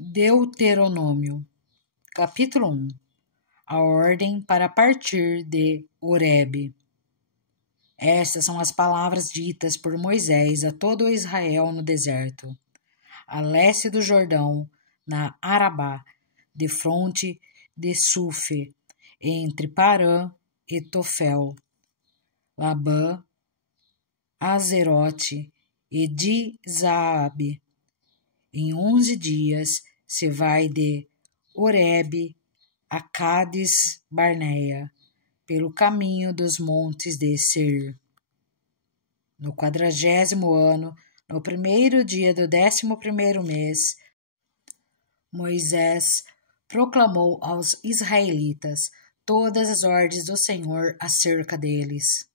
Deuteronômio, capítulo 1. A ordem para partir de Horebe. Estas são as palavras ditas por Moisés a todo Israel no deserto, a leste do Jordão, na Arabá, defronte de Sufe, entre Parã e Tofel, Labã, Azerote e Dizaabe. Em 11 dias se vai de Horebe a Cádiz Barneia, pelo caminho dos montes de Seir. No 40º ano, no primeiro dia do 11º mês, Moisés proclamou aos israelitas todas as ordens do Senhor acerca deles.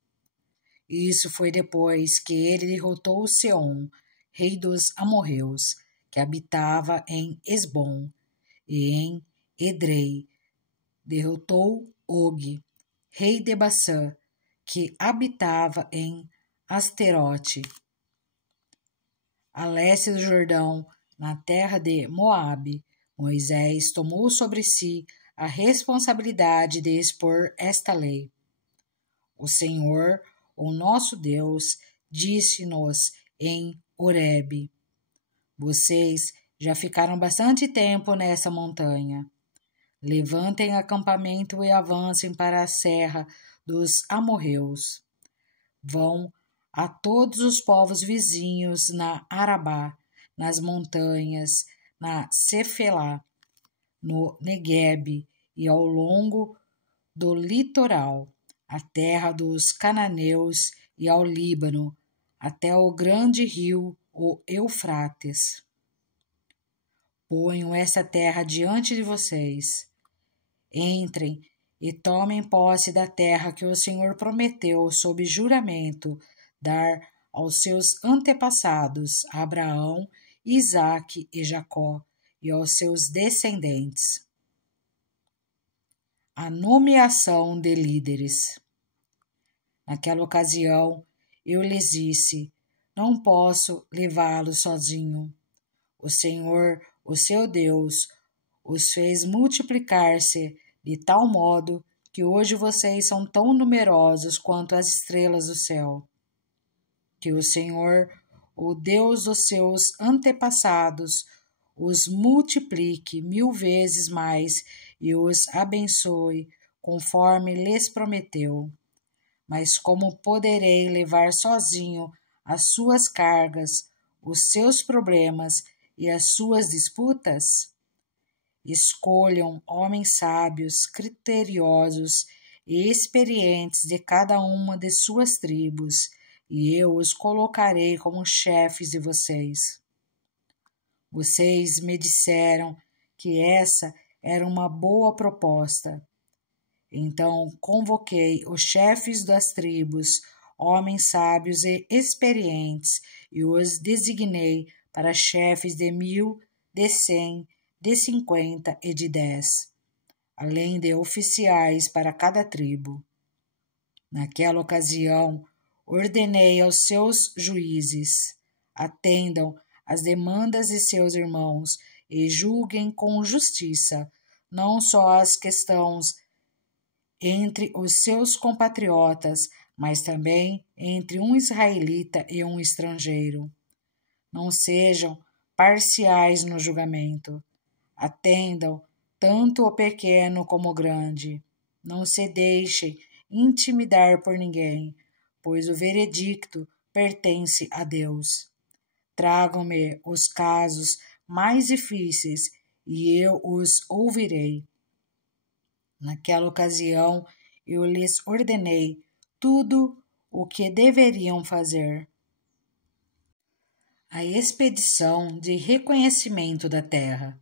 Isso foi depois que ele derrotou Seom, rei dos amorreus, que habitava em Esbom, e em Edrei. Derrotou Og, rei de Bassã, que habitava em Asterote. A leste do Jordão, na terra de Moabe, Moisés tomou sobre si a responsabilidade de expor esta lei. O Senhor, o nosso Deus, disse-nos em Horebe: Vocês já ficaram bastante tempo nessa montanha. Levantem acampamento e avancem para a serra dos amorreus. Vão a todos os povos vizinhos na Arabá, nas montanhas, na Cefelá, no Neguebe e ao longo do litoral, a terra dos cananeus e ao Líbano, até o grande rio, o Eufrates. Ponho esta terra diante de vocês. Entrem e tomem posse da terra que o Senhor prometeu sob juramento dar aos seus antepassados, Abraão, Isaque e Jacó, e aos seus descendentes. A nomeação de líderes. Naquela ocasião, eu lhes disse: não posso levá-los sozinho. O Senhor, o seu Deus, os fez multiplicar-se de tal modo que hoje vocês são tão numerosos quanto as estrelas do céu. Que o Senhor, o Deus dos seus antepassados, os multiplique 1000 vezes mais e os abençoe, conforme lhes prometeu. Mas como poderei levar sozinho as suas cargas, os seus problemas e as suas disputas? Escolham homens sábios, criteriosos e experientes de cada uma de suas tribos, e eu os colocarei como chefes de vocês. Vocês me disseram que essa era uma boa proposta. Então convoquei os chefes das tribos, homens sábios e experientes, e os designei para chefes de 1000, de 100, de 50 e de 10, além de oficiais para cada tribo. Naquela ocasião, ordenei aos seus juízes: atendam às demandas de seus irmãos e julguem com justiça, não só as questões entre os seus compatriotas, mas também entre um israelita e um estrangeiro. Não sejam parciais no julgamento. Atendam tanto o pequeno como o grande. Não se deixem intimidar por ninguém, pois o veredicto pertence a Deus. Tragam-me os casos mais difíceis e eu os ouvirei. Naquela ocasião, eu lhes ordenei tudo o que deveriam fazer. A expedição de reconhecimento da terra.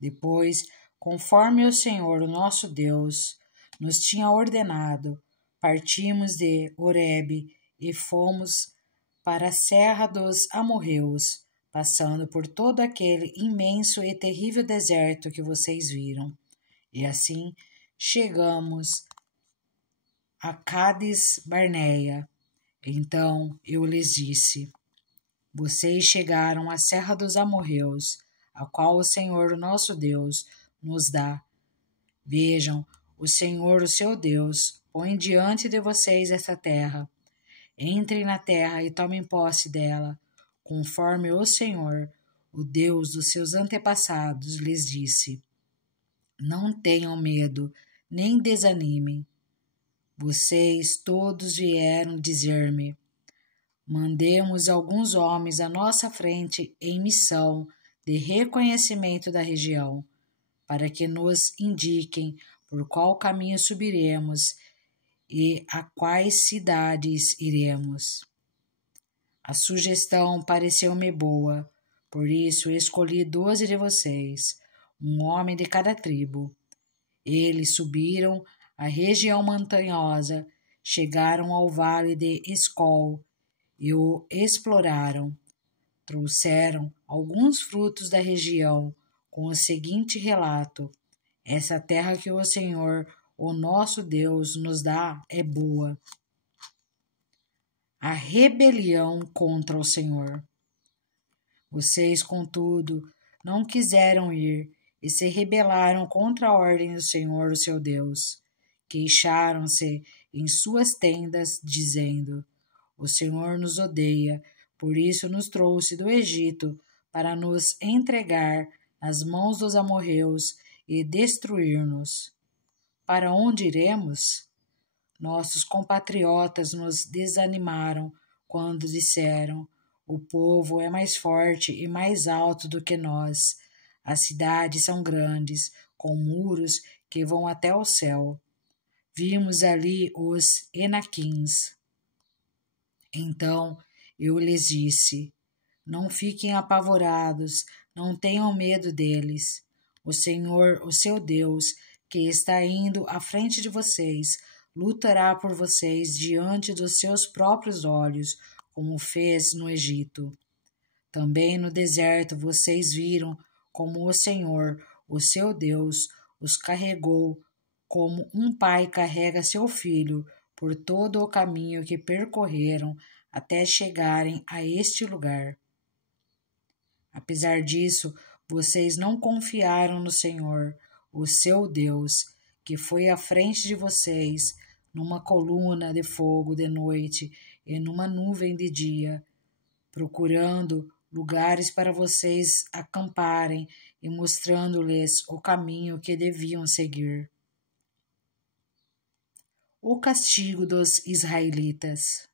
Depois, conforme o Senhor, o nosso Deus, nos tinha ordenado, partimos de Horebe e fomos para a serra dos amorreus, passando por todo aquele imenso e terrível deserto que vocês viram. E assim chegamos a Cádiz Barneia. Então eu lhes disse: vocês chegaram à serra dos amorreus, a qual o Senhor, o nosso Deus, nos dá. Vejam, o Senhor, o seu Deus, põe diante de vocês esta terra. Entrem na terra e tomem posse dela, conforme o Senhor, o Deus dos seus antepassados, lhes disse. Não tenham medo, nem desanimem. Vocês todos vieram dizer-me: mandemos alguns homens à nossa frente em missão de reconhecimento da região, para que nos indiquem por qual caminho subiremos e a quais cidades iremos. A sugestão pareceu-me boa, por isso escolhi 12 de vocês, um homem de cada tribo. Eles subiram a região montanhosa, chegaram ao vale de Escol e o exploraram. Trouxeram alguns frutos da região com o seguinte relato: essa terra que o Senhor, o nosso Deus, nos dá é boa. A rebelião contra o Senhor. Vocês, contudo, não quiseram ir e se rebelaram contra a ordem do Senhor, o seu Deus. Queixaram-se em suas tendas, dizendo: o Senhor nos odeia, por isso nos trouxe do Egito para nos entregar nas mãos dos amorreus e destruir-nos. Para onde iremos? Nossos compatriotas nos desanimaram quando disseram: o povo é mais forte e mais alto do que nós. As cidades são grandes, com muros que vão até o céu. Vimos ali os Enaquins. Então eu lhes disse: não fiquem apavorados, não tenham medo deles. O Senhor, o seu Deus, que está indo à frente de vocês, lutará por vocês diante dos seus próprios olhos, como fez no Egito. Também no deserto vocês viram como o Senhor, o seu Deus, os carregou, como um pai carrega seu filho, por todo o caminho que percorreram até chegarem a este lugar. Apesar disso, vocês não confiaram no Senhor, o seu Deus, que foi à frente de vocês, numa coluna de fogo de noite e numa nuvem de dia, procurando lugares para vocês acamparem e mostrando-lhes o caminho que deviam seguir. O castigo dos israelitas.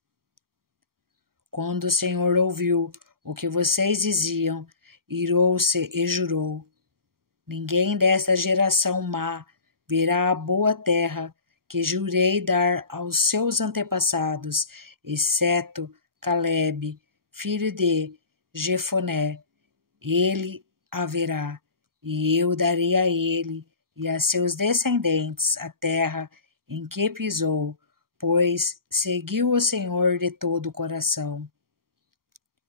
Quando o Senhor ouviu o que vocês diziam, irou-se e jurou: ninguém desta geração má verá a boa terra que jurei dar aos seus antepassados, exceto Calebe, filho de Jefoné. Ele a verá, e eu darei a ele e a seus descendentes a terra em que pisou, pois seguiu o Senhor de todo o coração.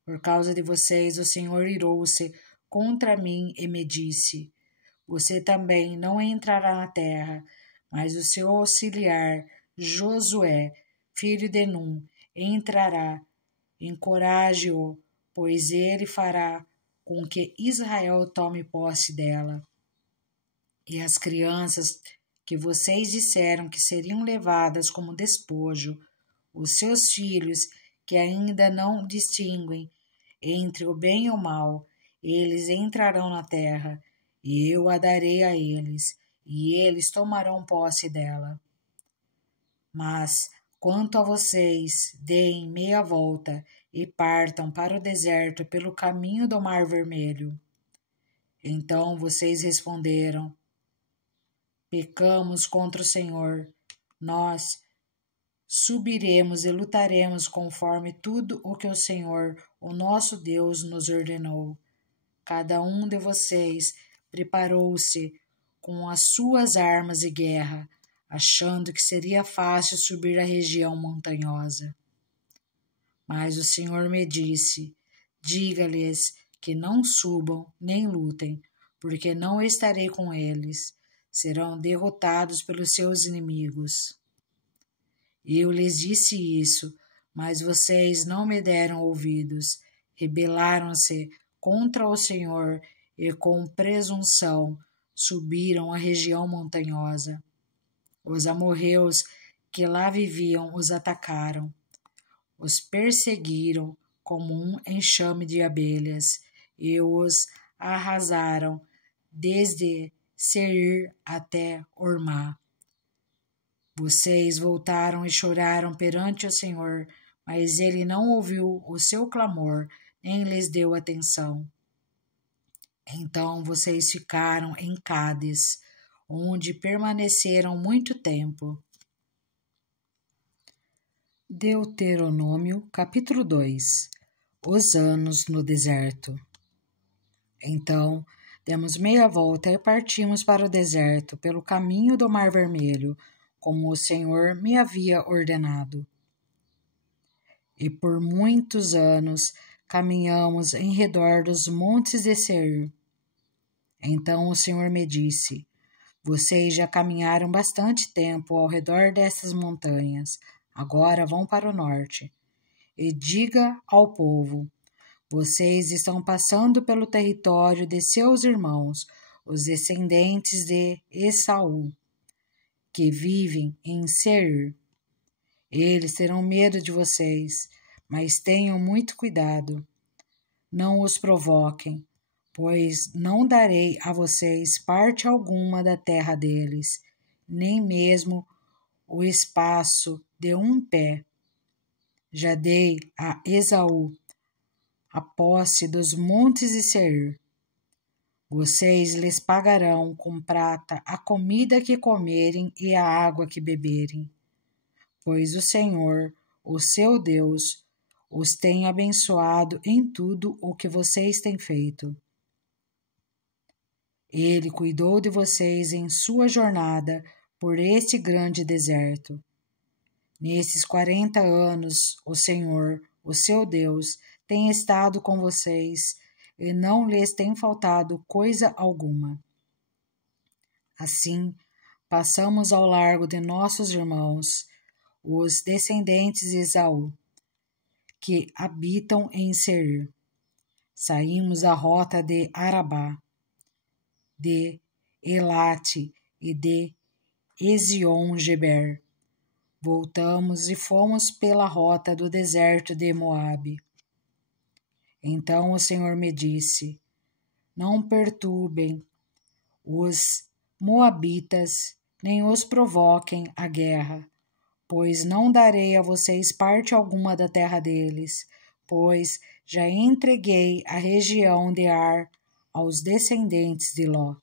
Por causa de vocês, o Senhor irou-se contra mim e me disse: você também não entrará na terra, mas o seu auxiliar, Josué, filho de Num, entrará. Encoraje-o, pois ele fará com que Israel tome posse dela. E as crianças que vocês disseram que seriam levadas como despojo, os seus filhos que ainda não distinguem entre o bem e o mal, eles entrarão na terra, e eu a darei a eles, e eles tomarão posse dela. Mas, quanto a vocês, deem meia volta e partam para o deserto pelo caminho do Mar Vermelho. Então vocês responderam: pecamos contra o Senhor. Nós subiremos e lutaremos conforme tudo o que o Senhor, o nosso Deus, nos ordenou. Cada um de vocês preparou-se com as suas armas de guerra, achando que seria fácil subir a região montanhosa. Mas o Senhor me disse: diga-lhes que não subam nem lutem, porque não estarei com eles. Serão derrotados pelos seus inimigos. Eu lhes disse isso, mas vocês não me deram ouvidos. Rebelaram-se contra o Senhor e com presunção subiram à região montanhosa. Os amorreus que lá viviam os atacaram, os perseguiram como um enxame de abelhas e os arrasaram desde Seir até Ormá. Vocês voltaram e choraram perante o Senhor, mas ele não ouviu o seu clamor, nem lhes deu atenção. Então vocês ficaram em Cádiz, onde permaneceram muito tempo. Deuteronômio, capítulo 2. Os anos no deserto. Então, demos meia volta e partimos para o deserto, pelo caminho do Mar Vermelho, como o Senhor me havia ordenado. E por muitos anos caminhamos em redor dos montes de Seir. Então o Senhor me disse: vocês já caminharam bastante tempo ao redor dessas montanhas, agora vão para o norte. E diga ao povo: vocês estão passando pelo território de seus irmãos, os descendentes de Esaú, que vivem em Seir. Eles terão medo de vocês, mas tenham muito cuidado. Não os provoquem, pois não darei a vocês parte alguma da terra deles, nem mesmo o espaço de um pé. Já dei a Esaú a posse dos montes de Seir. Vocês lhes pagarão com prata a comida que comerem e a água que beberem, pois o Senhor, o seu Deus, os tem abençoado em tudo o que vocês têm feito. Ele cuidou de vocês em sua jornada por este grande deserto. Nesses 40 anos, o Senhor, o seu Deus, tem estado com vocês e não lhes tem faltado coisa alguma. Assim, passamos ao largo de nossos irmãos, os descendentes de Esaú, que habitam em Seir. Saímos da rota de Arabá, de Elate e de Ezion-Geber. Voltamos e fomos pela rota do deserto de Moabe. Então o Senhor me disse: não perturbem os moabitas, nem os provoquem a guerra, pois não darei a vocês parte alguma da terra deles, pois já entreguei a região de Ar aos descendentes de Ló.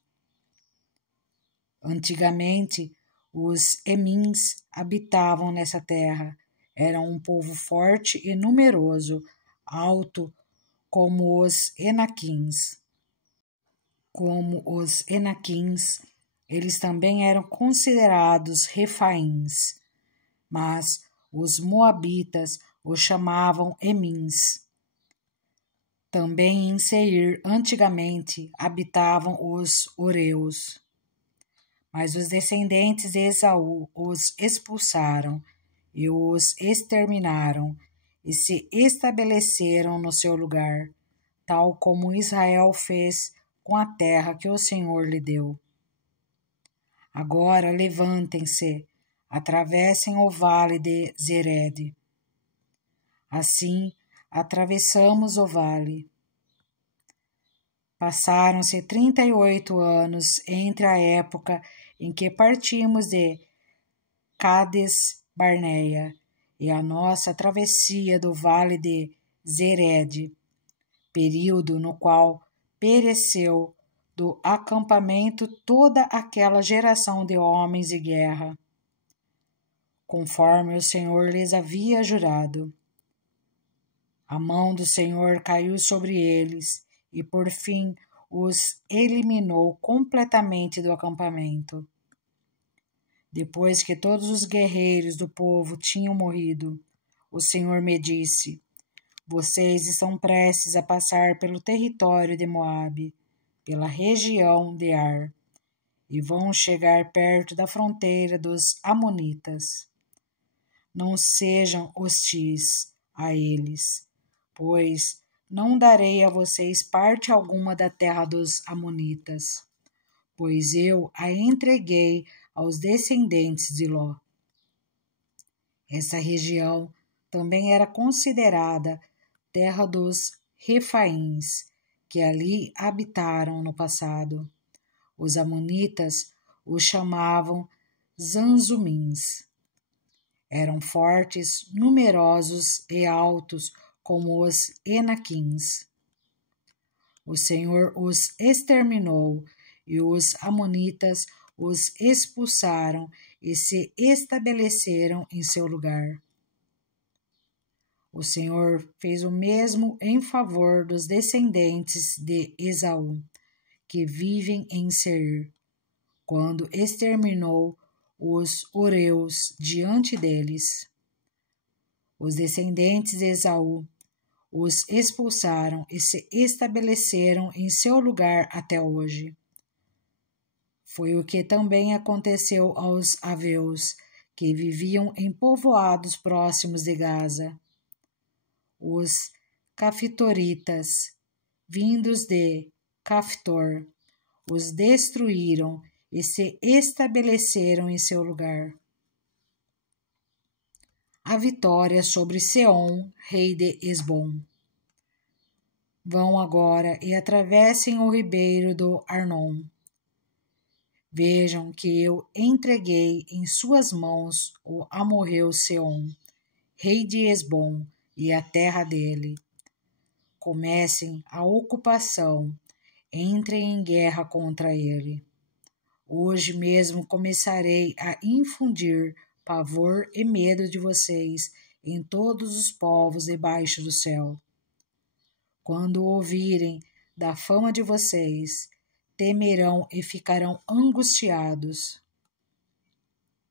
Antigamente, os Emins habitavam nessa terra. Eram um povo forte e numeroso, alto como os Enaquins. Como os Enaquins, eles também eram considerados Refaíns, mas os Moabitas os chamavam Emins. Também em Seir, antigamente, habitavam os Oreus. Mas os descendentes de Esaú os expulsaram e os exterminaram, e se estabeleceram no seu lugar, tal como Israel fez com a terra que o Senhor lhe deu. Agora levantem-se, atravessem o vale de Zered. Assim, atravessamos o vale. Passaram-se 38 anos entre a época em que partimos de Cádiz Barneia e a nossa travessia do vale de Zered, período no qual pereceu do acampamento toda aquela geração de homens de guerra, conforme o Senhor lhes havia jurado. A mão do Senhor caiu sobre eles e, por fim, os eliminou completamente do acampamento. Depois que todos os guerreiros do povo tinham morrido, o Senhor me disse: vocês estão prestes a passar pelo território de Moabe, pela região de Ar, e vão chegar perto da fronteira dos Amonitas. Não sejam hostis a eles, pois não darei a vocês parte alguma da terra dos amonitas, pois eu a entreguei aos descendentes de Ló. Essa região também era considerada terra dos Refaíns, que ali habitaram no passado. Os amonitas os chamavam Zanzumins. Eram fortes, numerosos e altos como os Enaquins. O Senhor os exterminou e os amonitas os expulsaram e se estabeleceram em seu lugar. O Senhor fez o mesmo em favor dos descendentes de Esaú, que vivem em Seir, quando exterminou os horeus diante deles. Os descendentes de Esaú os expulsaram e se estabeleceram em seu lugar até hoje. Foi o que também aconteceu aos aveus, que viviam em povoados próximos de Gaza. Os cafitoritas, vindos de Caftor, os destruíram e se estabeleceram em seu lugar. A vitória sobre Seom, rei de Esbom. Vão agora e atravessem o ribeiro do Arnon. Vejam que eu entreguei em suas mãos o amorreu Seom, rei de Esbom, e a terra dele. Comecem a ocupação, entrem em guerra contra ele. Hoje mesmo começarei a infundir pavor e medo de vocês em todos os povos debaixo do céu. Quando ouvirem da fama de vocês, temerão e ficarão angustiados.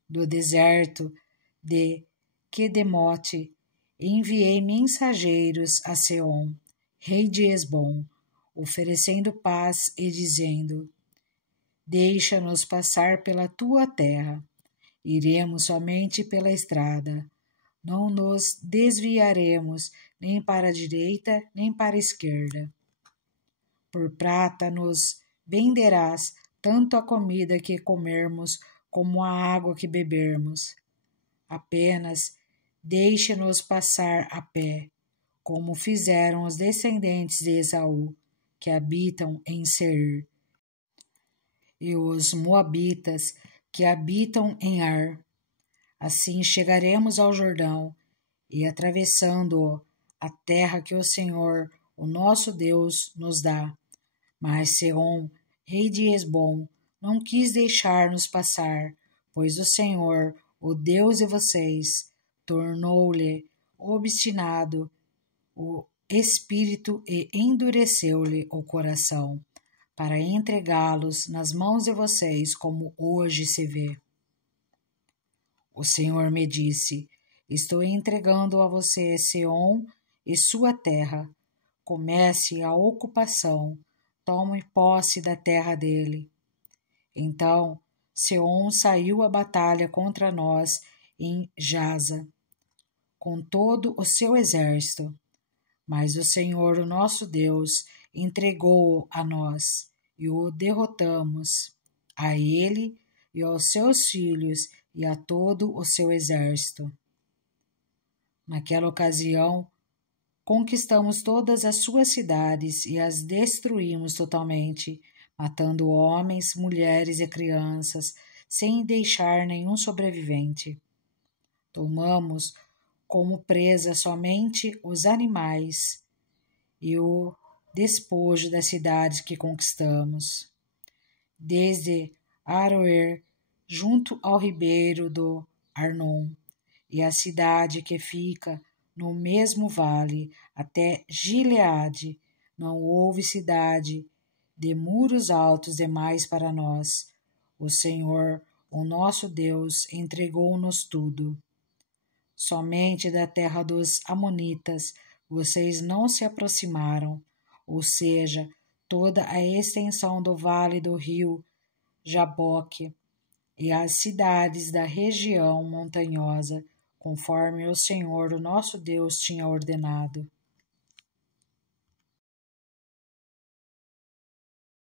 Do deserto de Quedemote, enviei mensageiros a Seom, rei de Esbom, oferecendo paz e dizendo: deixa-nos passar pela tua terra. Iremos somente pela estrada. Não nos desviaremos nem para a direita nem para a esquerda. Por prata nos venderás tanto a comida que comermos como a água que bebermos. Apenas deixe-nos passar a pé, como fizeram os descendentes de Esaú, que habitam em Seir, e os moabitas, que habitam em Ar. Assim chegaremos ao Jordão, e atravessando-o, a terra que o Senhor, o nosso Deus, nos dá. Mas Seom, rei de Esbom, não quis deixar-nos passar, pois o Senhor, o Deus de vocês, tornou-lhe obstinado o espírito e endureceu-lhe o coração, para entregá-los nas mãos de vocês, como hoje se vê. O Senhor me disse: estou entregando a você Seom e sua terra. Comece a ocupação, tome posse da terra dele. Então Seom saiu à batalha contra nós em Jaza, com todo o seu exército. Mas o Senhor, o nosso Deus, entregou-o a nós, e o derrotamos, a ele e aos seus filhos e a todo o seu exército. Naquela ocasião, conquistamos todas as suas cidades e as destruímos totalmente, matando homens, mulheres e crianças, sem deixar nenhum sobrevivente. Tomamos como presa somente os animais e o despojo das cidades que conquistamos. Desde Aroer, junto ao ribeiro do Arnon, e a cidade que fica no mesmo vale, até Gileade, não houve cidade de muros altos demais para nós. O Senhor, o nosso Deus, entregou-nos tudo. Somente da terra dos amonitas vocês não se aproximaram, ou seja, toda a extensão do vale do rio Jaboque e as cidades da região montanhosa, conforme o Senhor, o nosso Deus, tinha ordenado.